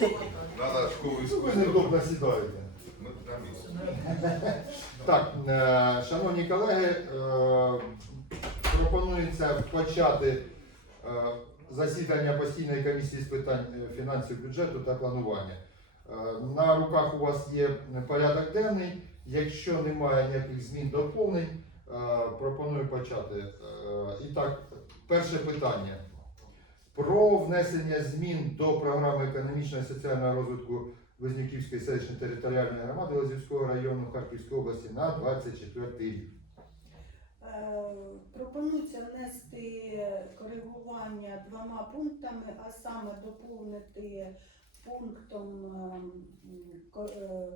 вибачаюся. Надо школу Ви искусства. невдобно сідаєте. На. Так, е, шановні колеги, е, пропонується почати е, засідання постійної комісії з питань е, фінансів, бюджету та планування. Е, На руках у вас є порядок денний. Якщо немає ніяких змін доповнень, е, пропоную почати. Е, І так, перше питання. Про внесення змін до програми економічного і соціального розвитку Близнюківської селищної територіальної громади Лозівського району Харківської області на 24 рік. Е, Пропонується внести коригування двома пунктами, а саме доповнити пунктом ем, е,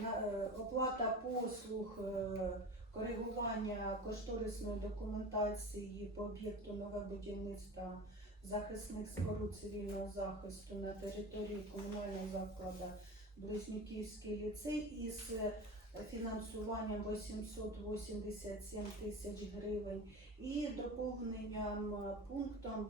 е, оплата послуг, коригування кошторисної документації по об'єкту нове будівництва захисних споруд цивільного захисту на території комунального закладу Близнюківський ліцей із е, фінансуванням 887 тисяч гривень і доповненням е, пунктом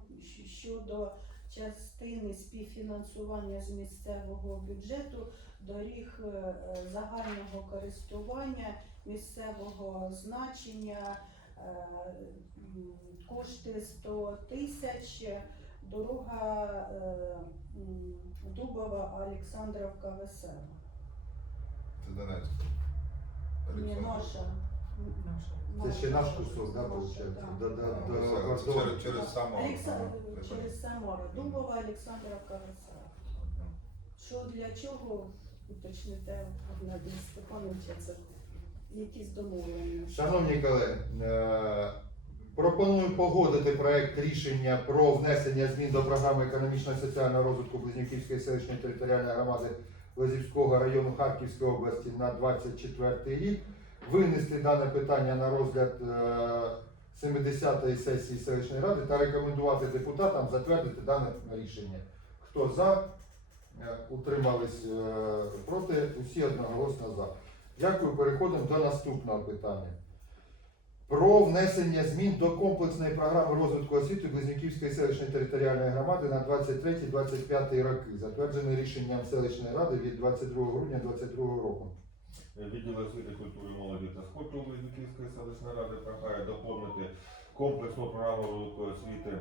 щодо частини співфінансування з місцевого бюджету доріг е, загального користування місцевого значення кошти 100 тисяч. Дорога е, Дубова Олександровка Весела. Донецк. Ні, Александр. наша. Це ще наш кусок, да, виходить? Через, через я через Самора. Дубова Олександровка Весела. Що для чого уточните Геннадій Степановича, це якісь домовлення? Шановні колеги, е, пропоную погодити проект рішення про внесення змін до програми економічного і соціального розвитку Близнюківської селищної територіальної громади Лозівського району Харківської області на 24 рік. Винести дане питання на розгляд е, 70-ї сесії селищної ради та рекомендувати депутатам затвердити дане рішення. Хто за? Е, Утримались е, проти, усі одноголосно за. Дякую. Переходимо до наступного питання. Про внесення змін до комплексної програми розвитку освіти Близнюківської селищної територіальної громади на 23-25 роки, затверджене рішенням селищної ради від 22 грудня 2022 року. Відділ освіти, культури, молоді та спорту Близнюківської селищної ради прохає доповнити комплексну програму розвитку освіти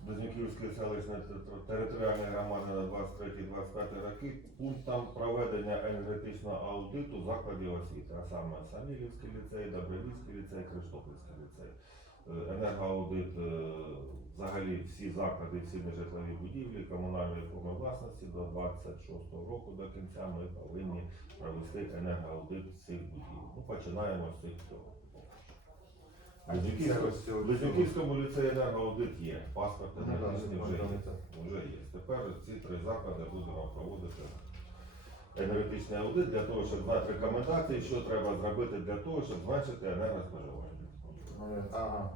Близнюківської селищної тер- територіальної громади на 23-25 роки пунктом проведення енергетичного аудиту закладів освіти, а саме Самілівський ліцей, Добровільський ліцей, Криштопольський ліцей. Е, Енергоаудит е, взагалі всі заклади, всі нежитлові будівлі комунальної форми власності до 26-го року до кінця ми повинні провести енергоаудит цих будівель. Ну, починаємо з цих цього. Ось ліцеї енергоаудит є, паспорт Ну, енергетичний вже є. Вже є. Тепер ці три заклади будемо проводити енергетичний аудит для того, щоб знати рекомендації, що треба зробити для того, щоб зменшити енергоспоживання. Ага.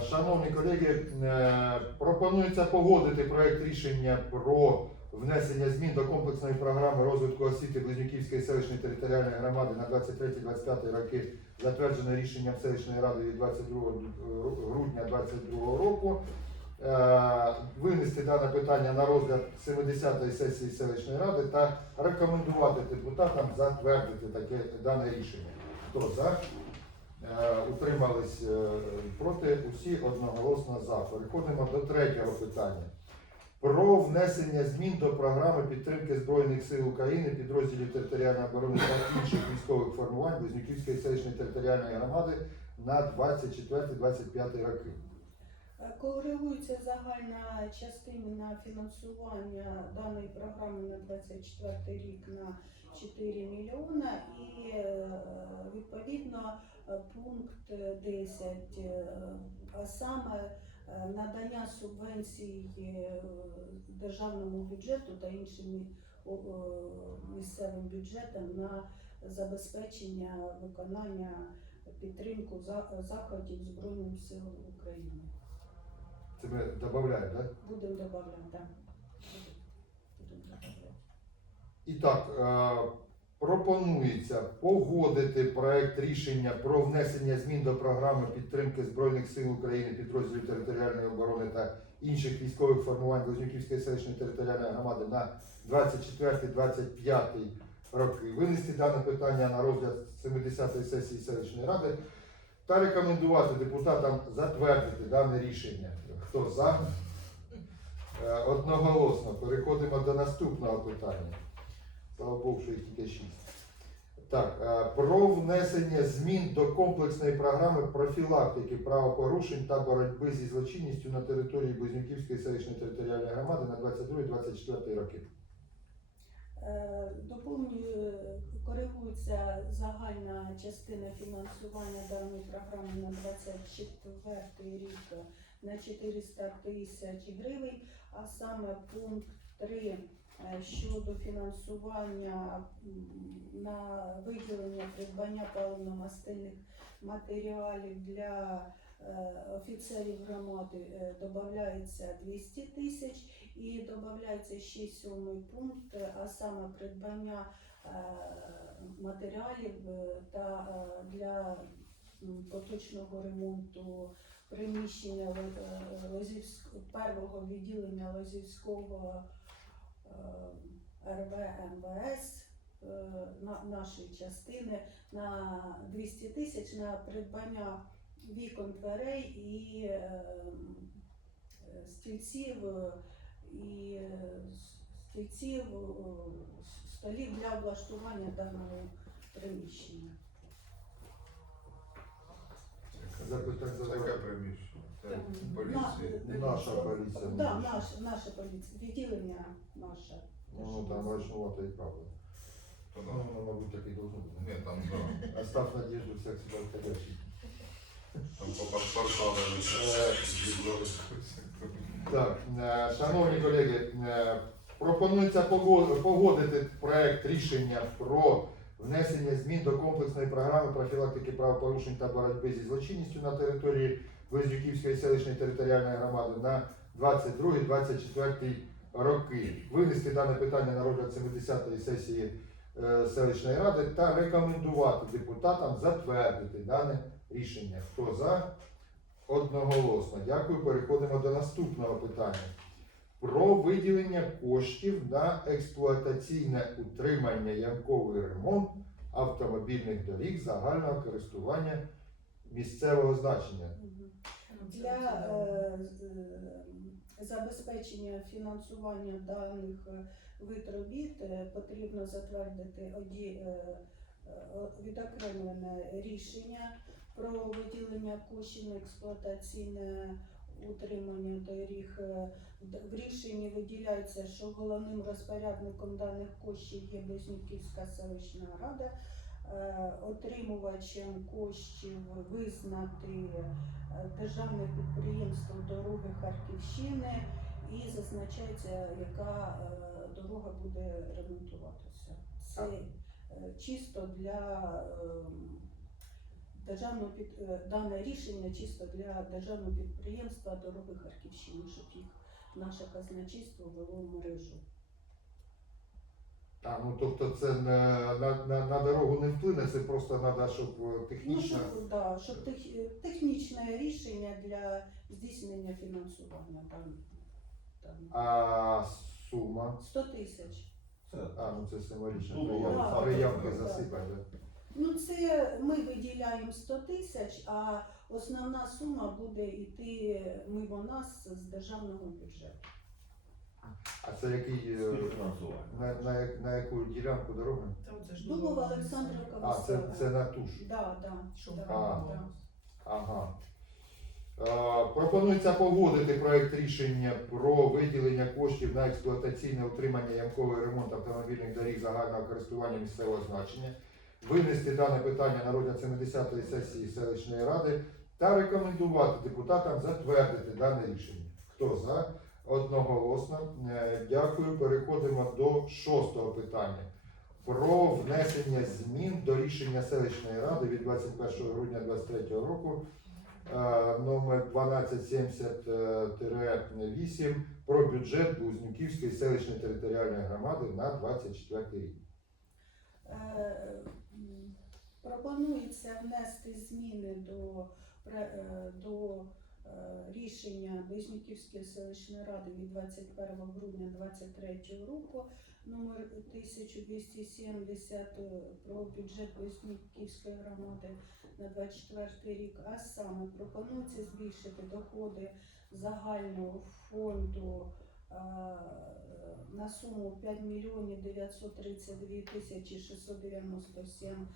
Шановні колеги, е, пропонується погодити проект рішення про внесення змін до комплексної програми розвитку освіти Близнюківської селищної територіальної громади на 23-25 роки, затверджене рішенням селищної ради від 22 грудня 2022 року. Е, Винести дане питання на розгляд 70-ї сесії селищної ради та рекомендувати депутатам затвердити таке дане рішення. Хто за? Е, Утримались е, проти, усі одноголосно за. Переходимо до третього питання. Про внесення змін до програми підтримки Збройних сил України, підрозділів територіальної оборони та інших військових формувань Близнюківської селищної територіальної громади на 24-25 роки. Е, Коригується загальна частина фінансування даної програми на 24 рік на 4 мільйона і е, відповідно е, пункт 10, е, а саме надання субвенцій е, державному бюджету та іншим місцевим бюджетам на забезпечення виконання підтримку заходів Збройним силам України. Це ми додаємо, так? Будемо добавляти, так. Будемо добавляти. І так, е, пропонується погодити проект рішення про внесення змін до програми підтримки Збройних сил України, підрозділів територіальної оборони та інших військових формувань Близнюківської селищної територіальної громади на 24-25 роки. Винести дане питання на розгляд 70-ї сесії селищної ради та рекомендувати депутатам затвердити дане рішення. Хто за? Е, Одноголосно. Переходимо до наступного питання. Слава Богу, що їх. Так, е, про внесення змін до комплексної програми профілактики правопорушень та боротьби зі злочинністю на території Близнюківської селищної територіальної громади на 22-24 роки. Е, Доповнює, коригується загальна частина фінансування даної програми на 24 рік на 400 тисяч гривень, а саме пункт 3 е, щодо фінансування на виділення придбання паливно-мастильних матеріалів для е, офіцерів громади е, додається 200 тисяч і додається ще сьомий пункт, е, а саме придбання е, матеріалів е, та е, для поточного ремонту приміщення е, первого відділення Лозівського е, РВ МВС е, на нашої частини на 200 тисяч на придбання вікон дверей і е, е, стільців е, і е, стільців, е, столів для облаштування даного приміщення. Запитань Таке приміщення. Це поліції. На- Наша поліція, Да, наша. наше поліція, відділення наше. Ну, там рачнувато і правда. То Ну, да. воно, мабуть, так і должно бути. Ні, там, да. Остав надежду всех сюда входящих. Там по паспортам Е, відвели. Так, е, шановні колеги, е, пропонується пого- погодити проект рішення про внесення змін до комплексної програми профілактики правопорушень та боротьби зі злочинністю на території Близнюківської селищної територіальної громади на 22-24 роки. Винести дане питання на розгляд 70-ї сесії е, селищної ради та рекомендувати депутатам затвердити дане рішення. Хто за? Одноголосно. Дякую. Переходимо до наступного питання. Про виділення коштів на експлуатаційне утримання ямковий ремонт автомобільних доріг загального користування місцевого значення. Для е, е, забезпечення фінансування даних е, вид робіт е, потрібно затвердити оді- е, відокремлене рішення про виділення коштів на експлуатаційне утримання доріг. В рішенні виділяється, що головним розпорядником даних коштів є Близнюківська селищна рада. Е, Отримувачем коштів визнати е, державне підприємство Дороги Харківщини і зазначається, яка е, дорога буде ремонтуватися. Це чисто для ем, державного під дане рішення чисто для державного підприємства Дороги Харківщини, щоб їх наше казначейство вело в мережу. А, ну тобто це не, на, на, на дорогу не вплине, це просто треба, щоб е, Ну, технічно. щоб, да, щоб тех, технічне рішення для здійснення фінансування там, там А сума. 100 тисяч. Це А, ну це символічно. Ну, Приямки да, да. засипати. да. Ну, це ми виділяємо 100 тисяч, а основна сума буде йти мимо нас з державного бюджету. А це який е, на, на, як- на яку ділянку дороги? Дубова Олександрівка А, це, це на туш. Да, да, да, А. да. Ага. Е, Пропонується погодити проект рішення про виділення коштів на експлуатаційне утримання ямковий ремонт автомобільних доріг загального користування місцевого значення, винести дане питання на розгляд 70-ї сесії селищної ради та рекомендувати депутатам затвердити дане рішення. Хто за? Одноголосно. Е, Дякую. Переходимо до шостого питання. Про внесення змін до рішення селищної ради від 21 грудня 2023 року е, номер 1270-8 про бюджет Близнюківської селищної територіальної громади на 24 рік. Е, Пропонується внести зміни до, е, до е, рішення Близнюківської селищної ради від 21 грудня 2023 року номер 1270 е, про бюджет Близнюківської громади на 24 рік, а саме пропонується збільшити доходи загального фонду е, на суму 5 мільйонів 932 тисячі 697 е,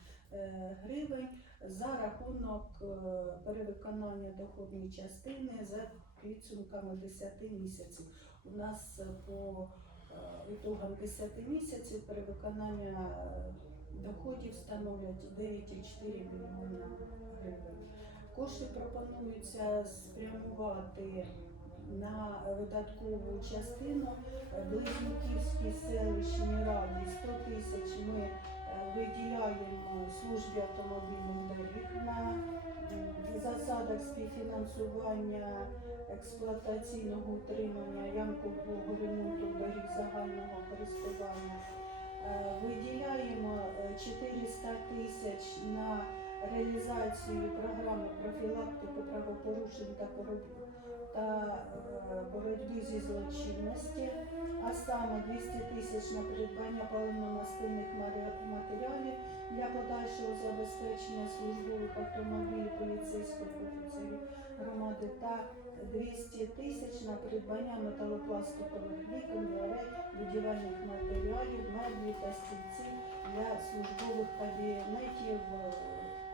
гривень за рахунок е, перевиконання доходної частини за підсумками 10 місяців. У нас е, по е, ітогам 10 місяців перевиконання е, доходів становлять 9,4 мільйона гривень. Кошти пропонується спрямувати на видаткову частину е, Близнюківській селищній раді 100 тисяч ми е, виділяємо службі автомобільних доріг на засадах співфінансування експлуатаційного утримання ямкового ремонту доріг загального користування. Е, Виділяємо е, 400 тисяч на реалізацію програми профілактики правопорушень та боротьби та е, боротьби зі злочинності, а саме 200 тисяч на придбання паливно-мастильних матеріалів для подальшого забезпечення службових автомобілів поліцейських офіцерів громади та 200 тисяч на придбання металопластикових вікон, дверей, будівельних матеріалів, меблів та стільців для службових кабінетів е,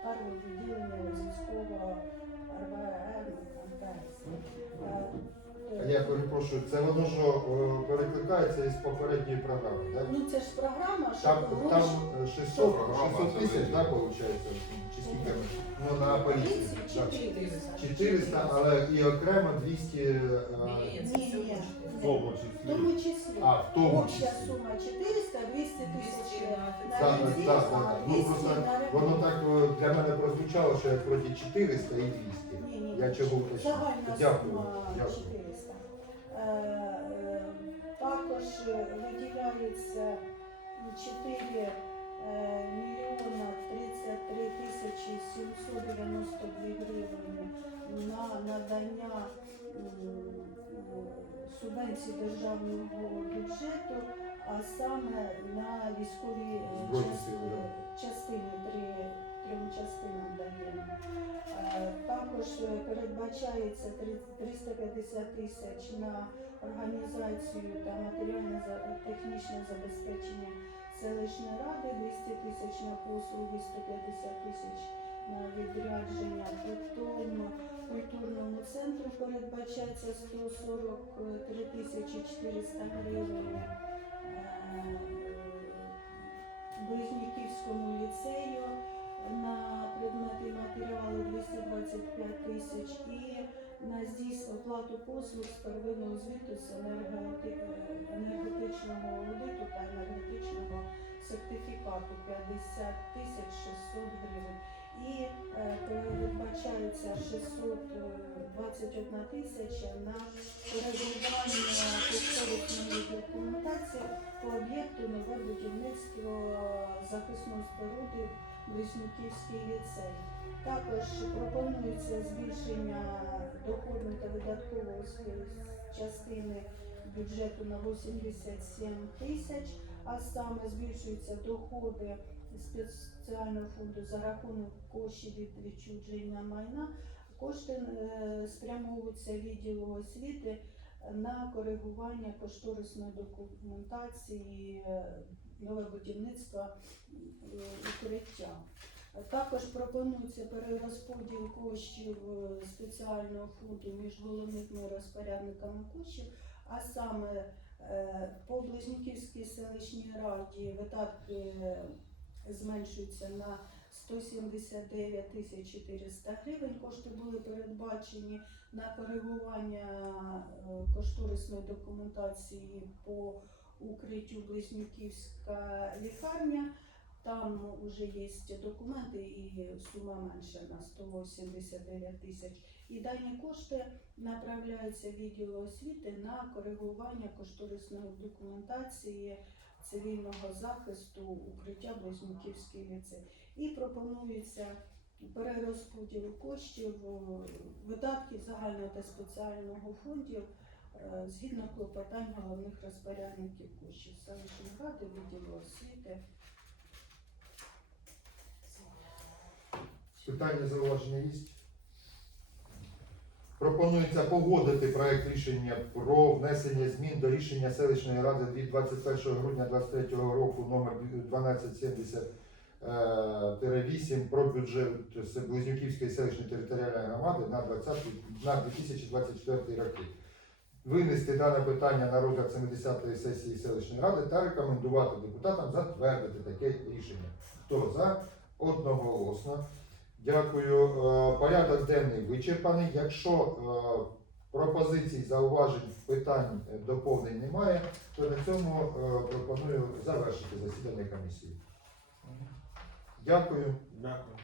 першого відділення МТС. А Я перепрошую, це воно ж о, перекликається із попередньої програми, так? Ну це ж програма, що Там, гроші- там е, 600, Програма 600 тисяч, так, виходить? Чи скільки? Ну, на поліцію. так. 400. 400, але і окремо 200... е, Ні, ні, В тому в числі. тому числі. А, в тому Обща числі. сума 400, 200 тисяч на Так, так, бензин, так, а. Ну 200 просто на ремонт. воно так е, для мене прозвучало, що як вроді 400 і 200. Я чого уточню. Загальна Дякую, сума дякую. 400. Е, е, Також е, виділяється 4 е, мільйона 33 тисячі 792 гривні на надання м, субвенцій державного бюджету, а саме на військові е, Збройні частини, сили, частини три, трьом частинам даємо. Е, Також е, передбачається 350 тисяч на організацію та матеріальне технічне забезпечення селищної ради, 200 тисяч на послуги, 150 тисяч на відрядження. Потім культурному центру передбачається 143 тисячі 400 гривень. Е, Близнюківському ліцею на предмети і матеріали 225 тисяч і на здійснення оплату послуг з первинного звіту з е, енергетичного аудиту та енергетичного сертифікату 50 тисяч 600 гривень. І е, передбачається 621 тисяча на перебування кошторисної документації по об'єкту нове будівництво захисної споруди Близнюківський ліцей. Також пропонується збільшення доходної та видаткової частини бюджету на 87 тисяч, а саме збільшуються доходи спеціального фонду за рахунок коштів від відчуження майна. Кошти е, спрямовуються відділу освіти на коригування кошторисної документації е, нове будівництво е, укриття. Також пропонується перерозподіл коштів е, спеціального фонду між головними розпорядниками коштів, а саме е, по Близнюківській селищній раді видатки зменшуються на 179 тисяч 400 гривень. Кошти були передбачені на коригування кошторисної документації по укриттю Близнюківська лікарня. Там вже є документи і сума менша на 179 тисяч. І дані кошти направляються відділу освіти на коригування кошторисної документації цивільного захисту укриття Близнюківський ліцей. І пропонується перерозподілу коштів, видатків загального та спеціального фондів згідно клопотань головних розпорядників коштів селищної ради, відділу освіти. Питання зауваження є? Пропонується погодити проект рішення про внесення змін до рішення селищної ради від 21 грудня 2023 року номер 1270 про бюджет Близнюківської селищної територіальної громади на 20 на 2024 роки. Винести дане питання на розгляд 70-ї сесії селищної ради та рекомендувати депутатам затвердити таке рішення. Хто за? Одноголосно. Дякую. Е, Порядок денний вичерпаний. Якщо е, пропозицій, зауважень, питань, е, доповнень немає, то на цьому пропоную завершити засідання комісії. Дякую. Дякую.